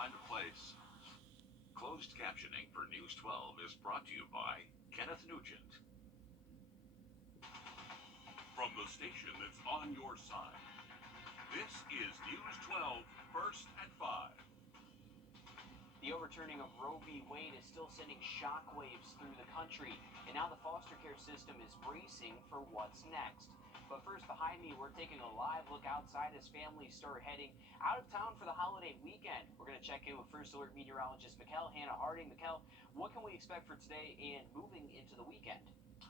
find a place. Closed captioning for News 12 is brought to you by Kenneth Nugent. From the station that's on your side, this is News 12 First at 5. The overturning of Roe v. Wade is still sending shockwaves through the country, and now the foster care system is bracing for what's next. But first, behind me, we're taking a live look outside as families start heading out of town for the holiday weekend. We're going to check in with First Alert meteorologist Mikkel Hannah Harding. Mikkel, what can we expect for today and moving into the weekend?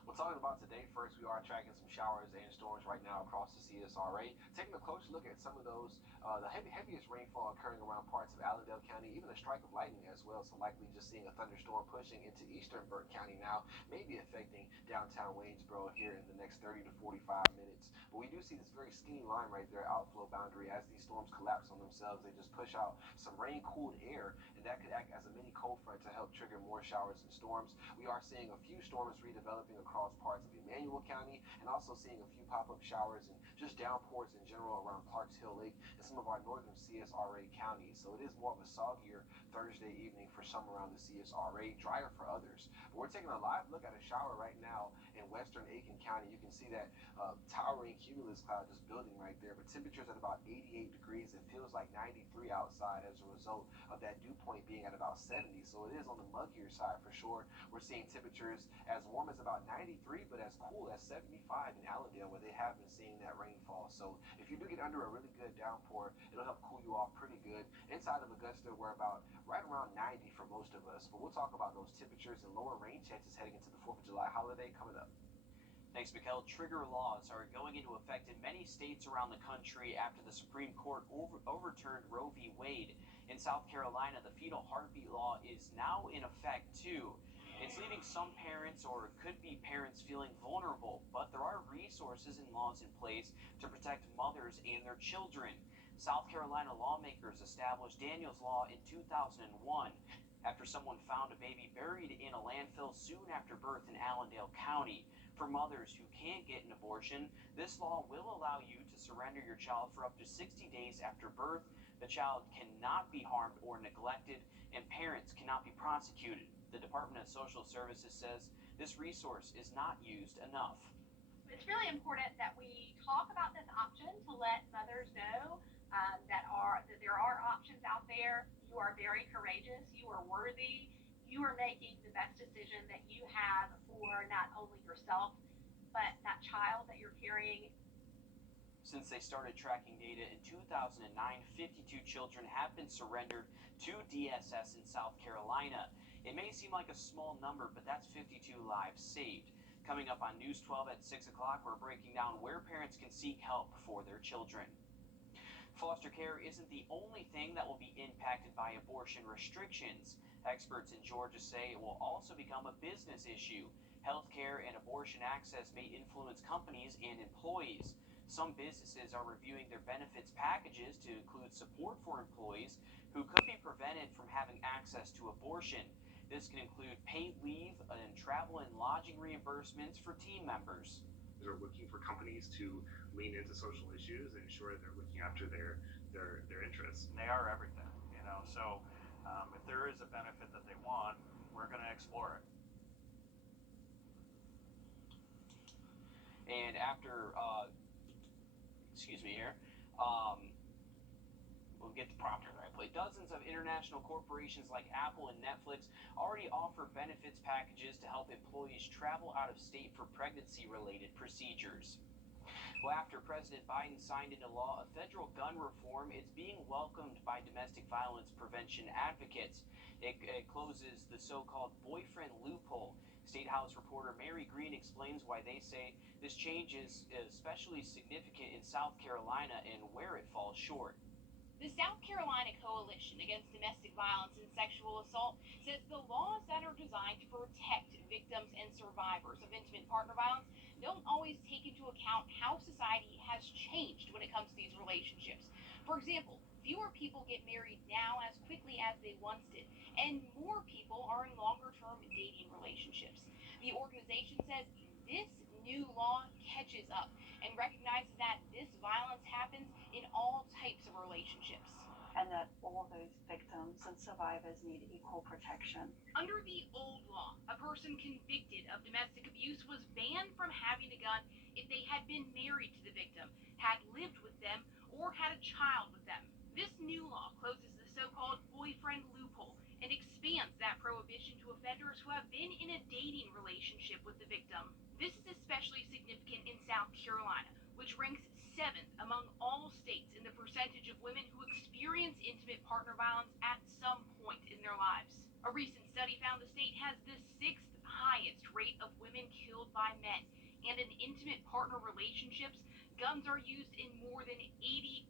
We're talking about today. First, we are tracking some showers and storms right now across the CSRA. Taking a closer look at some of those, the heaviest rainfall occurring around parts of Allendale County, even a strike of lightning as well. So likely just seeing a thunderstorm pushing into eastern Burke County now, maybe affecting downtown Waynesboro here in the next 30 to 45 minutes. But we do see this very skinny line right there, outflow boundary. As these storms collapse on themselves, they just push out some rain-cooled air, and that could act as a mini cold front to help trigger more showers and storms. We are seeing a few storms redeveloping across parts of Emmanuel County, and also seeing a few pop-up showers and just downpours in general around Clarks Hill Lake and some of our northern CSRA counties. So it is more of a soggier Thursday evening for some around the CSRA, drier for others. But we're taking a live look at a shower right now in western Aiken County. You can see that towering cumulus cloud just building right there, but temperatures at about 88 degrees. It feels like 93 outside as a result of that dew point being at about 70. So it is on the muggier side for sure. We're seeing temperatures as warm as about 93, but as cool as 75 in Allendale, where they have been seeing that rainfall. So if you do get under a really good downpour, it'll help cool you off pretty good. Inside of Augusta, we're about right around 90 for most of us. But we'll talk about those temperatures and lower rain chances heading into the 4th of July holiday coming up. Thanks, Mikkel. Trigger laws are going into effect in many states around the country after the Supreme Court overturned Roe v. Wade. In South Carolina, the fetal heartbeat law is now in effect, too. It's leaving some parents or could-be parents feeling vulnerable, but there are resources and laws in place to protect mothers and their children. South Carolina lawmakers established Daniel's Law in 2001 after someone found a baby buried in a landfill soon after birth in Allendale County. For mothers who can't get an abortion, this law will allow you to surrender your child for up to 60 days after birth. The child cannot be harmed or neglected, and parents cannot be prosecuted. The Department of Social Services says this resource is not used enough. It's really important that we talk about this option to let mothers know that there are options out there. You are very courageous. You are worthy. You are making the best decision that you have for not only yourself, but that child that you're carrying. Since they started tracking data in 2009, 52 children have been surrendered to DSS in South Carolina. It may seem like a small number, but that's 52 lives saved. Coming up on News 12 at 6 o'clock, we're breaking down where parents can seek help for their children. Foster care isn't the only thing that will be impacted by abortion restrictions. Experts in Georgia say it will also become a business issue. Healthcare and abortion access may influence companies and employees. Some businesses are reviewing their benefits packages to include support for employees who could be prevented from having access to abortion. This can include paid leave and travel and lodging reimbursements for team members. They're looking for companies to lean into social issues and ensure that they're looking after their interests. They are everything, so if there is a benefit that they want, we're going to explore it. And after, we'll get the prompter in the right place. Dozens of international corporations like Apple and Netflix already offer benefits packages to help employees travel out of state for pregnancy-related procedures. Well, after President Biden signed into law a federal gun reform, it's being welcomed by domestic violence prevention advocates. It closes the so-called boyfriend loophole. State House reporter Mary Green explains why they say this change is especially significant in South Carolina and where it falls short. The South Carolina Coalition Against Domestic Violence and Sexual Assault says the laws that are designed to protect victims and survivors of intimate partner violence don't always take into account how society has changed when it comes to these relationships. For example, fewer people get married now as quickly as they once did, and more people are in longer-term dating relationships. The organization says this new law catches up and recognizes that this violence happens in all types of relationships. And that all those victims equal protection. Under the old law, a person convicted of domestic abuse was banned from having a gun if they had been married to the victim, had lived with them, or had a child with them. This new law closes the so-called boyfriend loophole and expands that prohibition to offenders who have been in a dating relationship with the victim. This is especially significant in South Carolina, which ranks 7th among all states in the percentage of women who experience intimate partner violence at some point in their lives. A recent study found the state has the 6th highest rate of women killed by men, and in intimate partner relationships, guns are used in more than 80%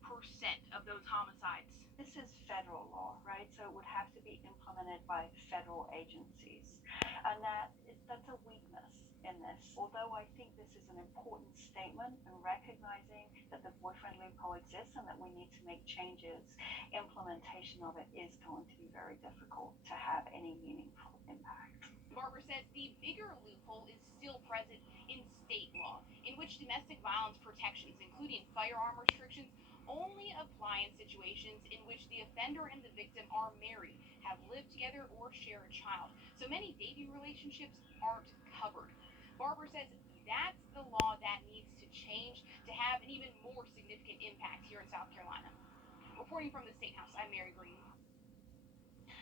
of those homicides. This is federal law, right? So it would have to be implemented by federal agencies. And that's a weakness in this. Although I think this is an important statement in recognizing that the boyfriend loophole exists and that we need to make changes, implementation of it is going to be very difficult to have any meaningful impact. Barbara says the bigger loophole is still present in state law, in which domestic violence protections, including firearm restrictions, only apply in situations in which the offender and the victim are married, have lived together, or share a child. So many dating relationships aren't covered. Barbara says that's the law that needs to change to have an even more significant impact here in South Carolina. Reporting from the State House, I'm Mary Green.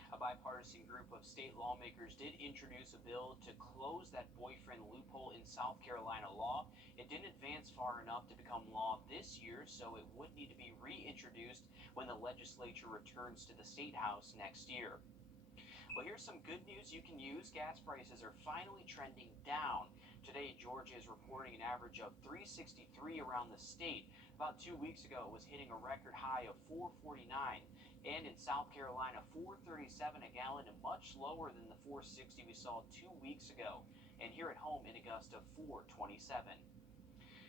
A bipartisan group of state lawmakers did introduce a bill to close that boyfriend loophole in South Carolina law. It didn't advance far enough to become law this year, so it would need to be reintroduced when the legislature returns to the State House next year. Well, here's some good news you can use. Gas prices are finally trending down. Today, Georgia is reporting an average of $3.63 around the state. About 2 weeks ago, it was hitting a record high of $4.49. And in South Carolina, $4.37 a gallon, and much lower than the $4.60 we saw 2 weeks ago. And here at home in Augusta, $4.27.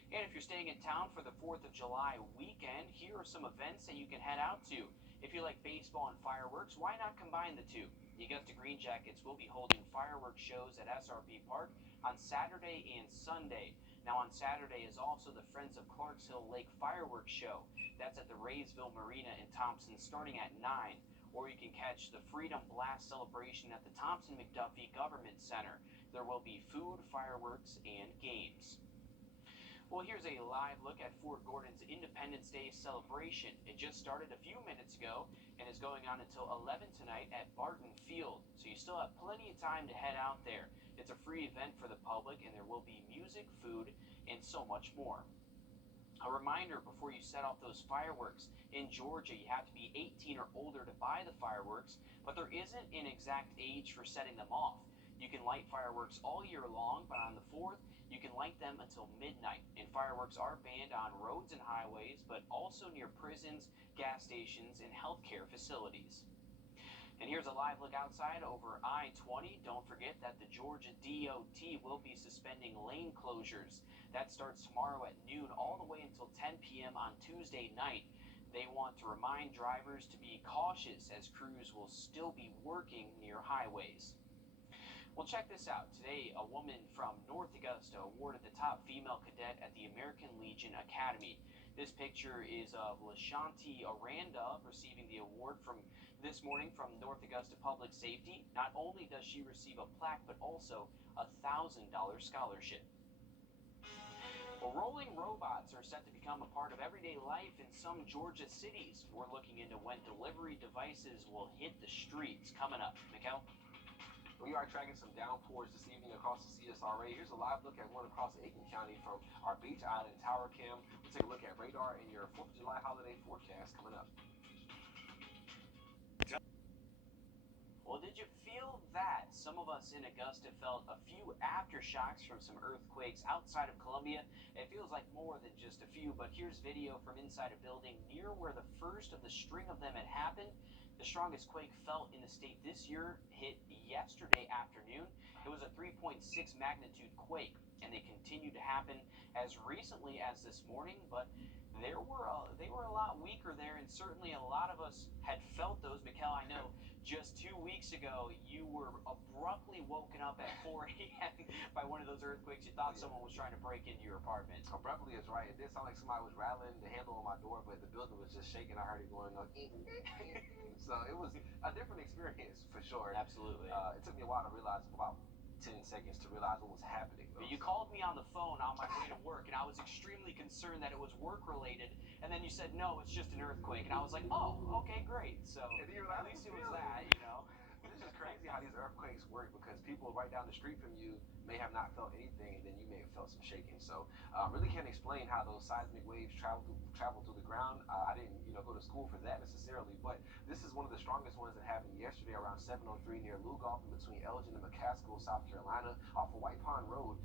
And if you're staying in town for the 4th of July weekend, here are some events that you can head out to. If you like baseball and fireworks, why not combine the two? The Augusta Green Jackets will be holding fireworks shows at SRP Park on Saturday and Sunday. Now on Saturday is also the Friends of Clarks Hill Lake Fireworks Show. That's at the Raysville Marina in Thompson starting at 9. Or you can catch the Freedom Blast celebration at the Thompson-McDuffie Government Center. There will be food, fireworks, and games. Well, here's a live look at Fort Gordon's Independence Day celebration. It just started a few minutes ago and is going on until 11 tonight at Barton Field. So you still have plenty of time to head out there. It's a free event for the public, and there will be music, food, and so much more. A reminder before you set off those fireworks, in Georgia you have to be 18 or older to buy the fireworks, but there isn't an exact age for setting them off. You can light fireworks all year long, but on the 4th, you can light them until midnight. And fireworks are banned on roads and highways, but also near prisons, gas stations, and healthcare facilities. And here's a live look outside over I-20. Don't forget that the Georgia DOT will be suspending lane closures. That starts tomorrow at noon all the way until 10 p.m. on Tuesday night. They want to remind drivers to be cautious as crews will still be working near highways. Well, check this out. Today, a woman from North Augusta awarded the top female cadet at the American Legion Academy. This picture is of Lashanti Aranda receiving the award from this morning from North Augusta Public Safety. Not only does she receive a plaque, but also a $1,000 scholarship. Well, rolling robots are set to become a part of everyday life in some Georgia cities. We're looking into when delivery devices will hit the streets. Coming up, Mikkel. We are tracking some downpours this evening across the CSRA. Here's a live look at one across Aiken County from our Beach Island Tower Cam. We'll take a look at radar and your 4th of July holiday forecast coming up. Well, did you feel that? Some of us in Augusta felt a few aftershocks from some earthquakes outside of Columbia. It feels like more than just a few, but here's video from inside a building near where the first of the string of them had happened. The strongest quake felt in the state this year hit yesterday afternoon. It was a 3.6 magnitude quake, and they continue to happen as recently as this morning, but they were a lot weaker there, and certainly a lot of us had felt those. Mikkel, I know just 2 weeks weeks ago, you were abruptly woken up at 4 a.m. by one of those earthquakes. You thought someone was trying to break into your apartment. Abruptly is right. It did sound like somebody was rattling the handle on my door, but the building was just shaking. I heard it going up. So it was a different experience for sure. Absolutely. It took me a while to realize, about 10 seconds to realize what was happening. You called me on the phone on my way to work, and I was extremely concerned that it was work-related, and then you said, no, it's just an earthquake, and I was like, oh, okay, great. So at least it was that, you know. It's just crazy how these earthquakes work, because people right down the street from you may have not felt anything, and then you may have felt some shaking. So really can't explain how those seismic waves travel through the ground. I didn't go to school for that necessarily, but this is one of the strongest ones that happened yesterday around 7:03 near Lugoff, in between Elgin and McCaskill, South Carolina, off of White Pond Road.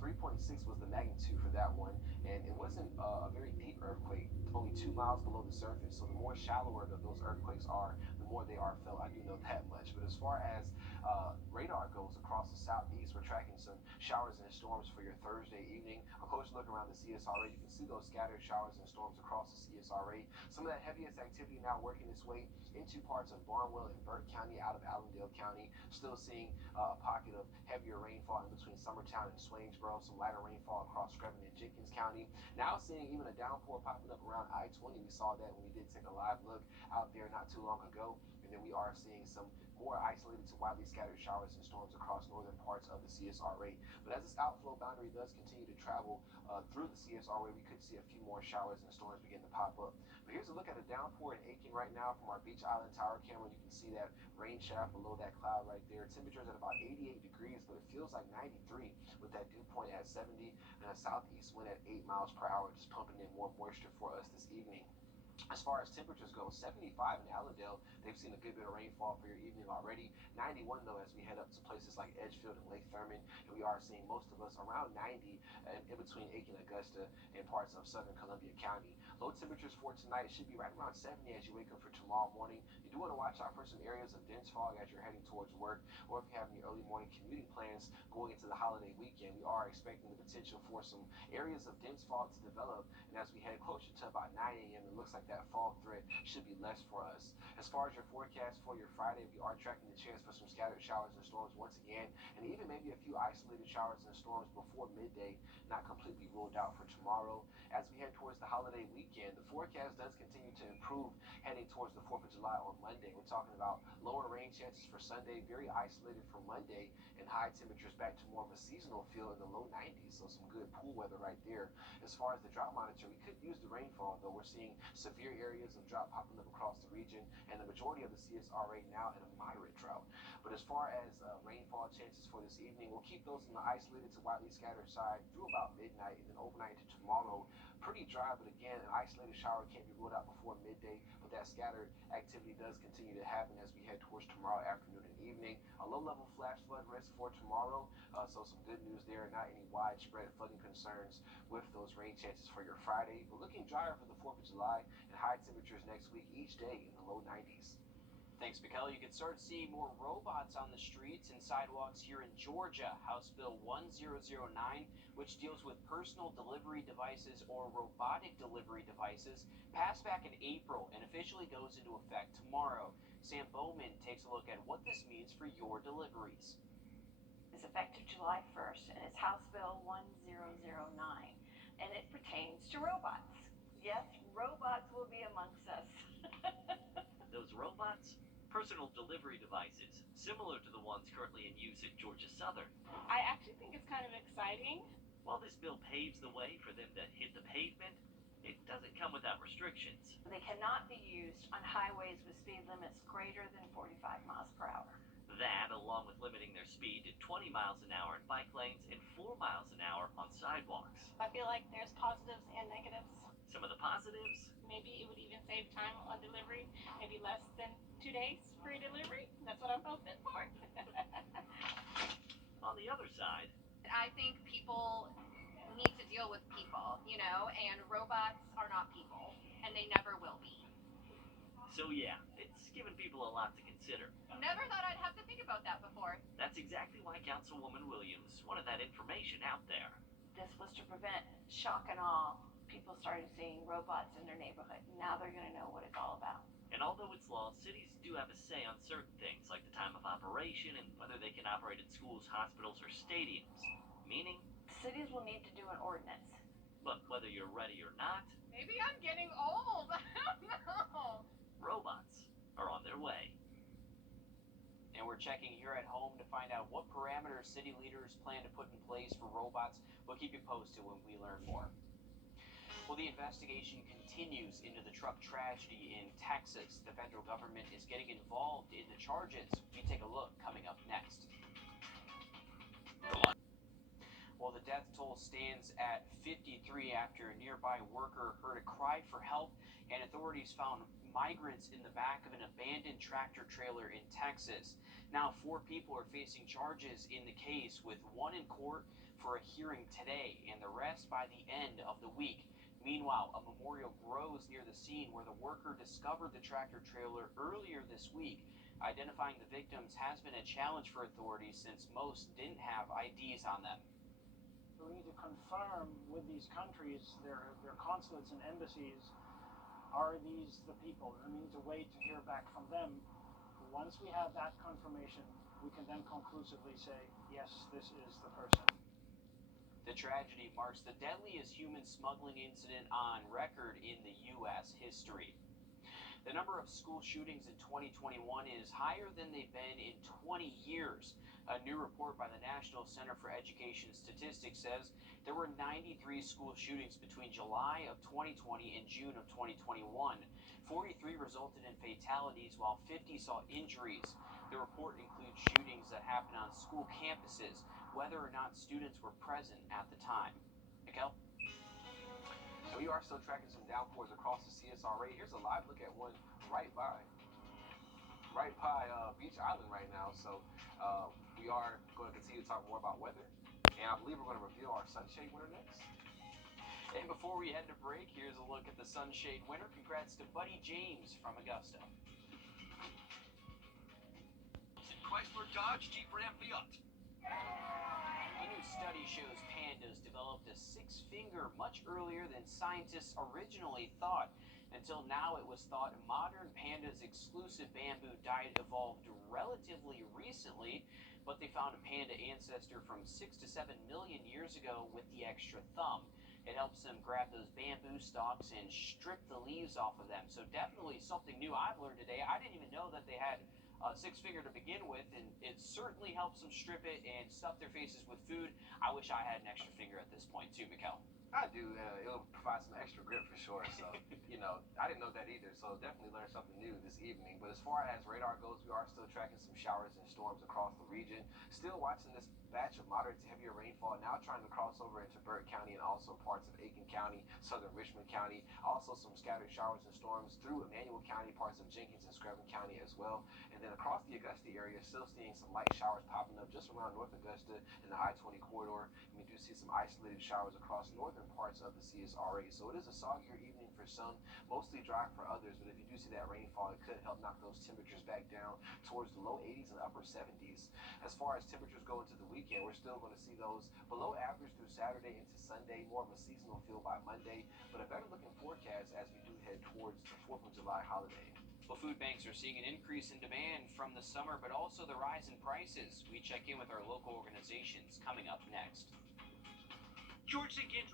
3.6 was the magnitude for that one, and it wasn't a very deep earthquake, only 2 miles below the surface. So the more shallower that those earthquakes are, the more they are felt. I do know that much. But as far as radar goes across the southeast, we're tracking some showers and storms for your Thursday evening. A close look around the CSRA, you can see those scattered showers and storms across the CSRA. Some of that heaviest activity now working its way into parts of Barnwell and Burke County, out of Allendale County. Still seeing a pocket of heavier rainfall in between Summertown and Swainsboro. Some lighter rainfall across Screven and Jenkins County. Now seeing even a downpour popping up around I-20. We saw that when we did take a live look out there not too long ago. And then we are seeing some more isolated to widely scattered showers and storms across northern parts of the CSRA. But as this outflow boundary does continue to travel through the CSRA, we could see a few more showers and storms begin to pop up. But here's a look at a downpour in Aiken right now from our Beach Island tower camera. You can see that rain shaft below that cloud right there. Temperatures at about 88 degrees, but it feels like 93 with that dew point at 70 and a southeast wind at 8 miles per hour, just pumping in more moisture for us this evening. As far as temperatures go, 75 in Allendale. They've seen a good bit of rainfall for your evening already. 91 though as we head up to places like Edgefield and Lake Thurman, and we are seeing most of us around 90 in between Aiken, Augusta, and parts of southern Columbia County. Low temperatures for tonight should be right around 70 as you wake up for tomorrow morning. You do want to watch out for some areas of dense fog as you're heading towards work, or if you have any early morning commuting plans going into the holiday weekend. We are expecting the potential for some areas of dense fog to develop, and as we head closer to about 9 a.m., it looks like that fog threat should be less for us. As far as your forecast for your Friday, we are tracking the chance for some scattered showers and storms once again, and even maybe a few isolated showers and storms before midday, not completely ruled out for tomorrow. As we head towards the holiday weekend, the forecast does continue to improve heading towards the 4th of July on Monday. We're talking about lower rain chances for Sunday, very isolated for Monday, and high temperatures back to more of a seasonal feel in the low 90s, so some good pool weather right there. As far as the drought monitor, we could use the rainfall, though. We're seeing severe areas of drought popping up across the region, and the majority of the CSRA now in a moderate drought. But as far as rainfall chances for this evening, we'll keep those in the isolated to widely scattered side through about midnight, and then overnight to tomorrow. Pretty dry, but again, an isolated shower can't be ruled out before midday, but that scattered activity does continue to happen as we head towards tomorrow afternoon and evening. A low-level flash flood risk for tomorrow, so some good news there. Not any widespread flooding concerns with those rain chances for your Friday, but looking drier for the 4th of July, and high temperatures next week each day in the low 90s. Thanks, Mikel. You can start seeing more robots on the streets and sidewalks here in Georgia. House Bill 1009, which deals with personal delivery devices or robotic delivery devices, passed back in April and officially goes into effect tomorrow. Sam Bowman takes a look at what this means for your deliveries. It's effective July 1st, and it's House Bill 1009, and it pertains to robots. Yes, robots will be amongst us. Those robots? Personal delivery devices, similar to the ones currently in use at Georgia Southern. I actually think it's kind of exciting. While this bill paves the way for them to hit the pavement, it doesn't come without restrictions. They cannot be used on highways with speed limits greater than 45 miles per hour. That, along with limiting their speed to 20 miles an hour in bike lanes and 4 miles an hour on sidewalks. I feel like there's positives and negatives. Some of the positives? Maybe it would even save time on delivery, maybe less than 2 days for a delivery. That's what I'm hoping for. On the other side, I think people need to deal with people, and robots are not people, and they never will be. so yeah, it's given people a lot to consider. Never thought I'd have to think about that before. That's exactly why Councilwoman Williams wanted that information out there. This was to prevent shock and awe people started seeing robots in their neighborhood. Now they're going to know what it's all about. And although it's law, cities do have a say on certain things, like the time of operation and whether they can operate in schools, hospitals, or stadiums. Meaning, cities will need to do an ordinance. But whether you're ready or not, Maybe I'm getting old. I don't know. robots are on their way. And we're checking here at home to find out what parameters city leaders plan to put in place for robots. We'll keep you posted when we learn more. Well, the investigation continues into the truck tragedy in Texas. The federal government is getting involved in the charges. We take a look coming up next. Well, the death toll stands at 53 after a nearby worker heard a cry for help, and authorities found migrants in the back of an abandoned tractor trailer in Texas. Now, 4 people are facing charges in the case, with 1 in court for a hearing today, and the rest by the end of the week. Meanwhile, a memorial grows near the scene where the worker discovered the tractor trailer earlier this week. Identifying the victims has been a challenge for authorities since most didn't have IDs on them. We need to confirm with these countries, their consulates and embassies, are these the people? And we need to wait to hear back from them. Once we have that confirmation, we can then conclusively say, yes, this is the person. The tragedy marks the deadliest human smuggling incident on record in the U.S. history. The number of school shootings in 2021 is higher than they've been in 20 years. A new report by the National Center for Education Statistics says there were 93 school shootings between July of 2020 and June of 2021. 43 resulted in fatalities, while 50 saw injuries. The report includes shootings that happened on school campuses, whether or not students were present at the time. Miguel? So we are still tracking some downpours across the CSRA. Here's a live look at one right by Beach Island right now. So we are going to continue to talk more about weather, and I believe we're going to reveal our sunshade winner next. And before we head to break, here's a look at the sunshade winner. Congrats to Buddy James from Augusta. Chrysler, Dodge, Jeep, Ram, Fiat. A new study shows pandas developed a 6-finger much earlier than scientists originally thought. Until now, it was thought modern pandas' exclusive bamboo diet evolved relatively recently, but they found a panda ancestor from 6 to 7 million years ago with the extra thumb. It helps them grab those bamboo stalks and strip the leaves off of them. So definitely something new I've learned today. I didn't even know that they had a 6-finger to begin with, and it certainly helps them strip it and stuff their faces with food. I wish I had an extra finger at this point too, Mikkel. I do. It'll provide some extra grip for sure. So, I didn't know that either. So definitely learned something new this evening. But as far as radar goes, we are still tracking some showers and storms across the region. Still watching this batch of moderate to heavier rainfall, now trying to cross over into Burke County and also parts of Aiken County, southern Richmond County. Also some scattered showers and storms through Emmanuel County, parts of Jenkins and Screven County as well. And then across the Augusta area, still seeing some light showers popping up just around North Augusta in the I-20 corridor. And we do see some isolated showers across northern parts of the CSRA. So it is a soggier evening for some, mostly dry for others. But if you do see that rainfall, it could help knock those temperatures back down towards the low 80s and upper 70s. As far as temperatures go into the weekend, we're still going to see those below average through Saturday into Sunday, more of a seasonal feel by Monday, but a better looking forecast as we do head towards the 4th of July holiday. Well, food banks are seeing an increase in demand from the summer, but also the rise in prices. We check in with our local organizations coming up next. George St. Gaines,